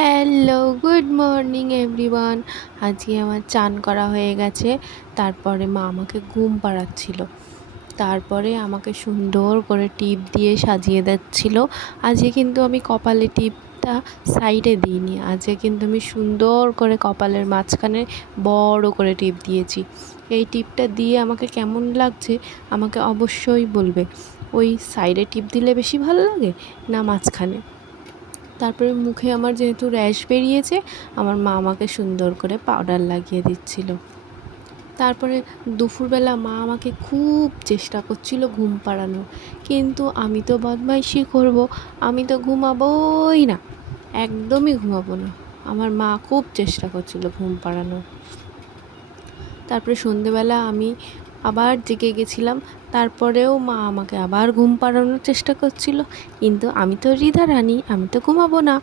Hello, good morning everyone. আজকে আমার চান করা হয়ে গেছে। তারপরে মা আমাকে ঘুম পাড়াচ্ছিল। তারপরে আমাকে সুন্দর করে টিপ দিয়ে সাজিয়ে দিচ্ছিল। আজকে কিন্তু আমি কপালে টিপটা সাইডে দিইনি, আজকে কিন্তু আমি সুন্দর করে কপালের মাঝখানে বড় করে টিপ দিয়েছি। এই টিপটা দিয়ে আমাকে কেমন লাগছে আমাকে অবশ্যই বলবে। ওই সাইডে টিপ দিলে বেশি ভালো লাগে না মাঝখানে? তারপরে মুখে আমার যেহেতু র্যাশ বেরিয়েছে, আমার মা আমাকে সুন্দর করে পাউডার লাগিয়ে দিচ্ছিল। তারপরে দুপুরবেলা মা আমাকে খুব চেষ্টা করছিল ঘুম পাড়ানোর, কিন্তু আমি তো বদমাইশি করব, আমি তো ঘুমাবোই না, একদমই ঘুমাবো না। আমার মা খুব চেষ্টা করছিল ঘুম পাড়ানোর। তারপরে সন্ধেবেলা আমি আবার জেগে গেছিলাম, তারপরেও মা আমাকে আবার ঘুম পাড়ানোর চেষ্টা করছিল, কিন্তু আমি তো রিধা রানী, আমি তো ঘুমাবো না।